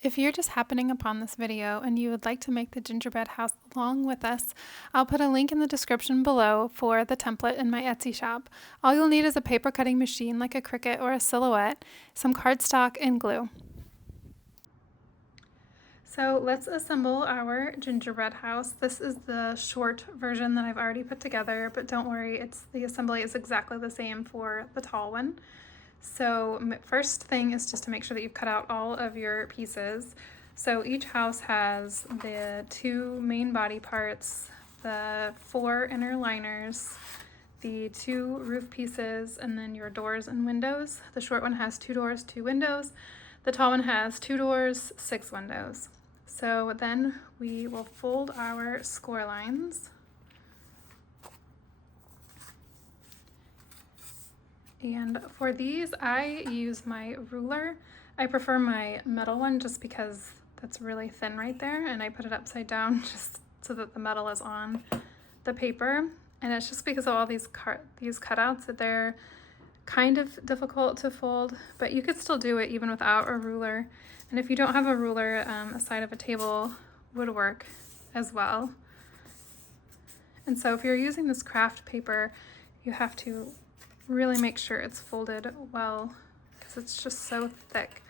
If you're just happening upon this video and you would like to make the gingerbread house along with us, I'll put a link in the description below for the template in my Etsy shop. All you'll need is a paper cutting machine like a Cricut or a Silhouette, some cardstock, and glue. So let's assemble our gingerbread house. This is the short version that I've already put together, but don't worry, the assembly is exactly the same for the tall one. So first thing is just to make sure that you've cut out all of your pieces. So each house has the two main body parts, the 4 inner liners, the 2 roof pieces, and then your doors and windows. The short one has 2 doors, 2 windows. The tall one has 2 doors, 6 windows. So then we will fold our score lines. And for these, I use my ruler. I prefer my metal one just because that's really thin right there, and I put it upside down just so that the metal is on the paper. And it's just because of all these cutouts that they're kind of difficult to fold, but you could still do it even without a ruler. And if you don't have a ruler, a side of a table would work as well. And so if you're using this craft paper, you have to really make sure it's folded well because it's just so thick.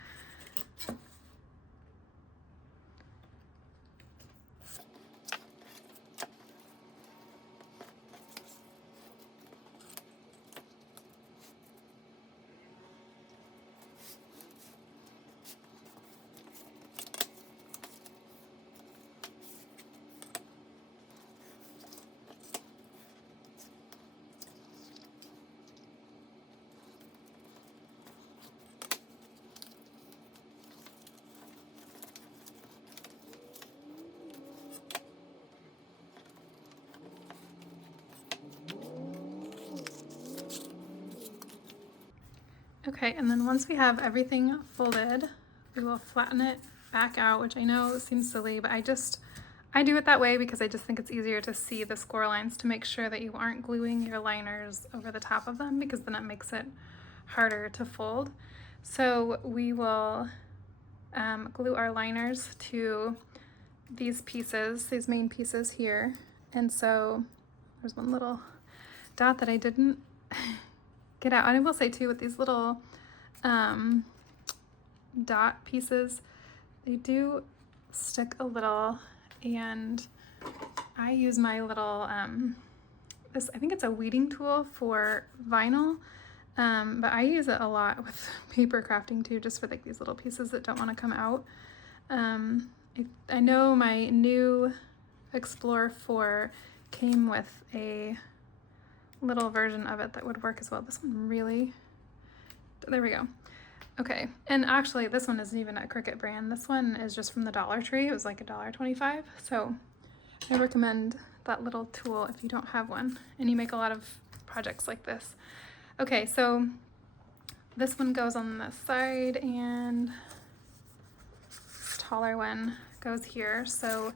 Okay, and then once we have everything folded, we will flatten it back out, which I know seems silly, but I do it that way because I just think it's easier to see the score lines to make sure that you aren't gluing your liners over the top of them, because then it makes it harder to fold. So we will glue our liners to these pieces, these main pieces here. And so there's one little dot that I didn't get out. And I will say too, with these little dot pieces, they do stick a little, and I use my little, I think it's a weeding tool for vinyl, but I use it a lot with paper crafting too, just for like these little pieces that don't want to come out. I know my new Explorer 4 came with a little version of it that would work as well. This one really, there we go. Okay, and actually this one isn't even a Cricut brand. This one is just from the Dollar Tree. It was like $1.25. So I recommend that little tool if you don't have one and you make a lot of projects like this. Okay, so this one goes on the side and this taller one goes here. So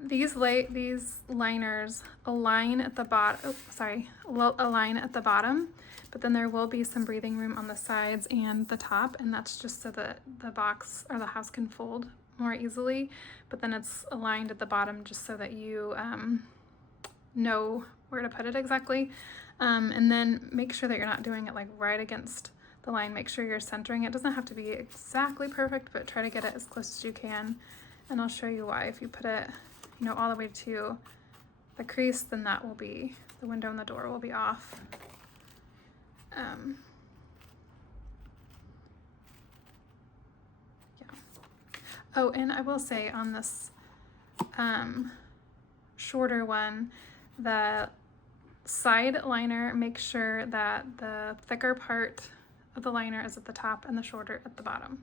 these liners align at the bottom, align at the bottom, but then there will be some breathing room on the sides and the top, and that's just so that the box or the house can fold more easily, but then it's aligned at the bottom just so that you know where to put it exactly. And then make sure that you're not doing it like right against the line. Make sure you're centering. It doesn't have to be exactly perfect, but try to get it as close as you can, and I'll show you why. If you put it all the way to the crease, then that will be, the window and the door will be off. Yeah. Oh, and I will say on this shorter one, the side liner, make sure that the thicker part of the liner is at the top and the shorter at the bottom.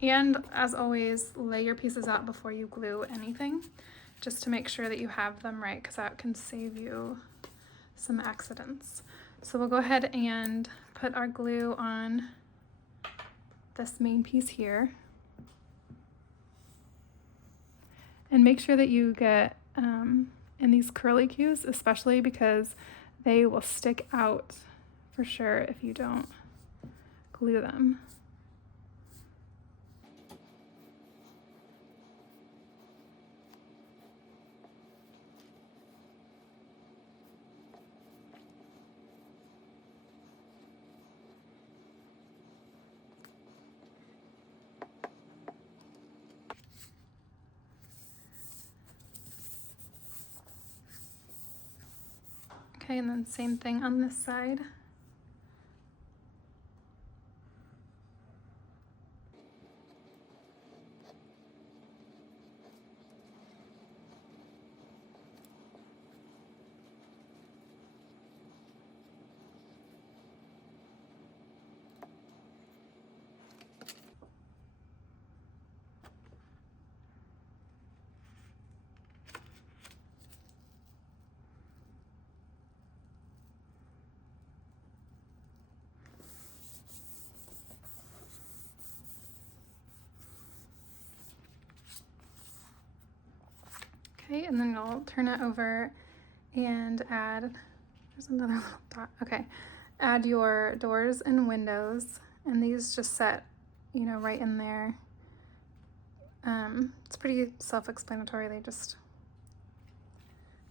And as always, lay your pieces out before you glue anything, just to make sure that you have them right, because that can save you some accidents. So we'll go ahead and put our glue on this main piece here. And make sure that you get in these curly cues, especially because they will stick out for sure if you don't glue them. Okay, and then same thing on this side. Okay, and then you'll turn it over and add, there's another little dot, okay. Add your doors and windows, and these just set, you know, right in there. It's pretty self-explanatory, they just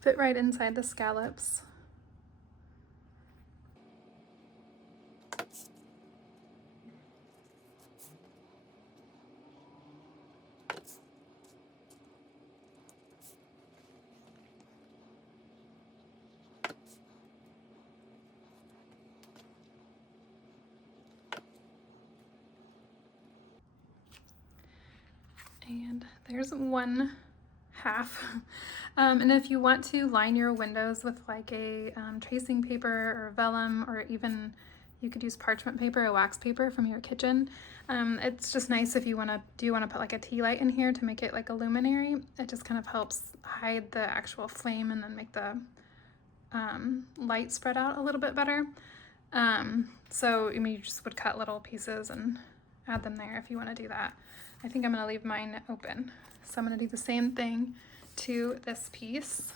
fit right inside the scallops. And there's one half. And if you want to line your windows with like a tracing paper or vellum, or even you could use parchment paper or wax paper from your kitchen. It's just nice if you want to put like a tea light in here to make it like a luminary. It just kind of helps hide the actual flame and then make the light spread out a little bit better. So I mean, you just would cut little pieces and add them there if you want to do that. I think I'm going to leave mine open. So I'm going to do the same thing to this piece.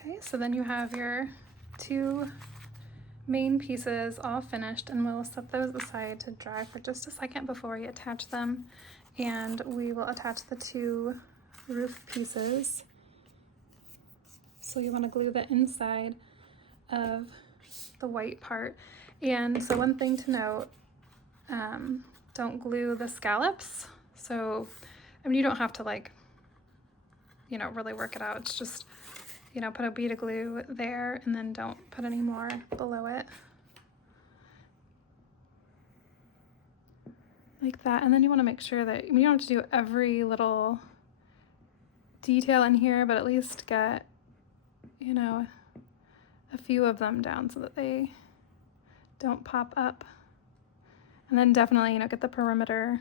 Okay, so then you have your two main pieces all finished, and we'll set those aside to dry for just a second before we attach them. And we will attach the two roof pieces. So you want to glue the inside of the white part. And so one thing to note, don't glue the scallops. So, I mean, you don't have to like, you know, really work it out. It's just, you know, put a bead of glue there and then don't put any more below it. Like that. And then you want to make sure that, I mean, you don't have to do every little detail in here, but at least get, you know, a few of them down so that they don't pop up. And then definitely, you know, get the perimeter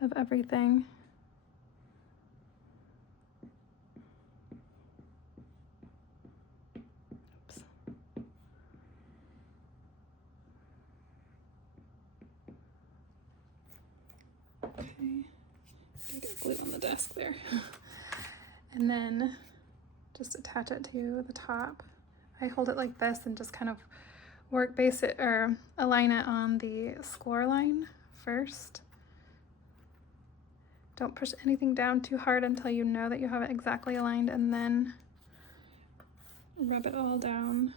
of everything. Oops. Okay, I get glue on the desk there. And then just attach it to the top. I hold it like this and just kind of work base it or align it on the score line first. Don't push anything down too hard until you know that you have it exactly aligned, and then rub it all down.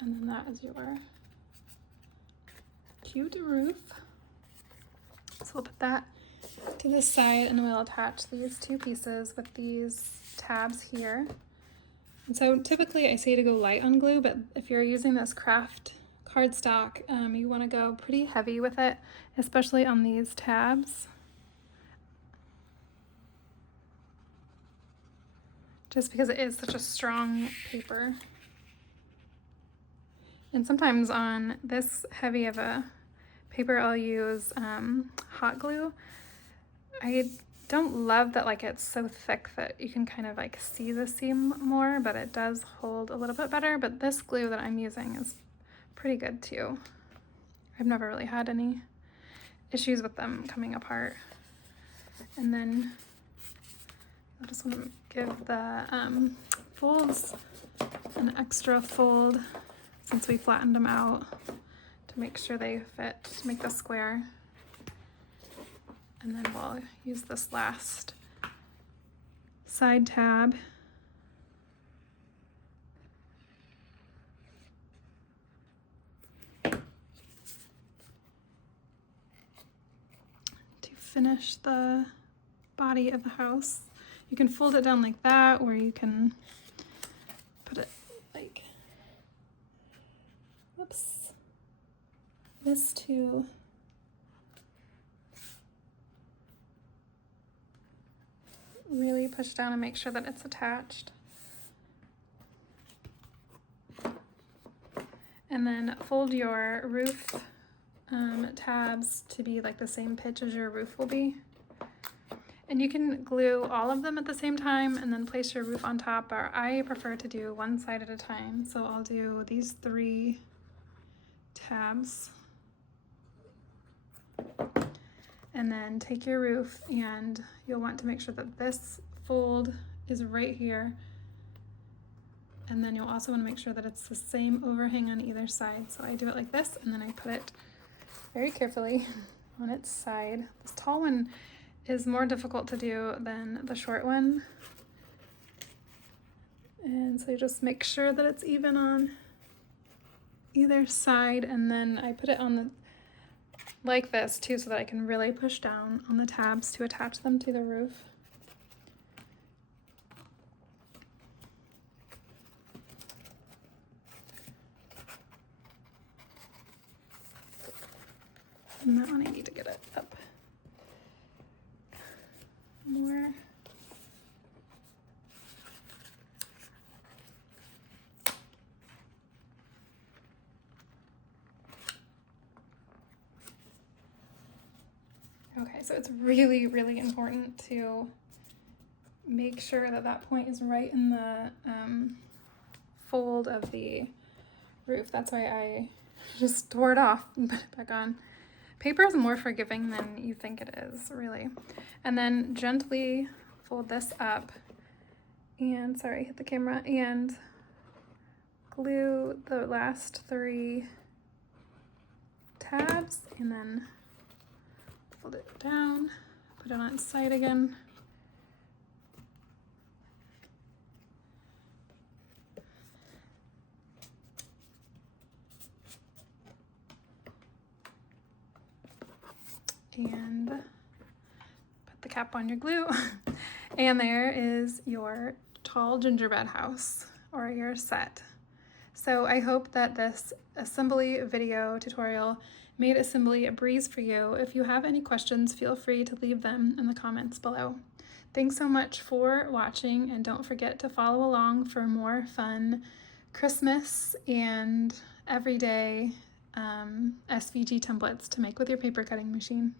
And then that is your cute roof. So we'll put that to the side, and we'll attach these two pieces with these tabs here. And so typically I say to go light on glue, but if you're using this craft cardstock, you want to go pretty heavy with it, especially on these tabs. Just because it is such a strong paper. And sometimes on this heavy of a paper, I'll use hot glue, I don't love that like it's so thick that you can kind of like see the seam more, but it does hold a little bit better. But this glue that I'm using is pretty good too. I've never really had any issues with them coming apart. And then I just want to give the folds an extra fold since we flattened them out to make sure they fit, to make the square. And then we'll use this last side tab to finish the body of the house. You can fold it down like that, or you can put it like, whoops, this too. Really push down and make sure that it's attached. And then fold your roof tabs to be like the same pitch as your roof will be. And you can glue all of them at the same time and then place your roof on top, or I prefer to do one side at a time. So I'll do these 3 tabs. And then take your roof, and you'll want to make sure that this fold is right here. And then you'll also want to make sure that it's the same overhang on either side. So I do it like this, and then I put it very carefully on its side. This tall one is more difficult to do than the short one. And so you just make sure that it's even on either side, and then I put it on the like this too, so that I can really push down on the tabs to attach them to the roof. And that one I need to get it up more. Okay, so it's really, really important to make sure that that point is right in the fold of the roof. That's why I just tore it off and put it back on. Paper is more forgiving than you think it is, really. And then gently fold this up, and sorry, hit the camera, and glue the last 3 tabs, and then fold it down, put it on its side again. And put the cap on your glue. And there is your tall gingerbread house, or your set. So I hope that this assembly video tutorial made assembly a breeze for you. If you have any questions, feel free to leave them in the comments below. Thanks so much for watching, and don't forget to follow along for more fun Christmas and everyday SVG templates to make with your paper cutting machine.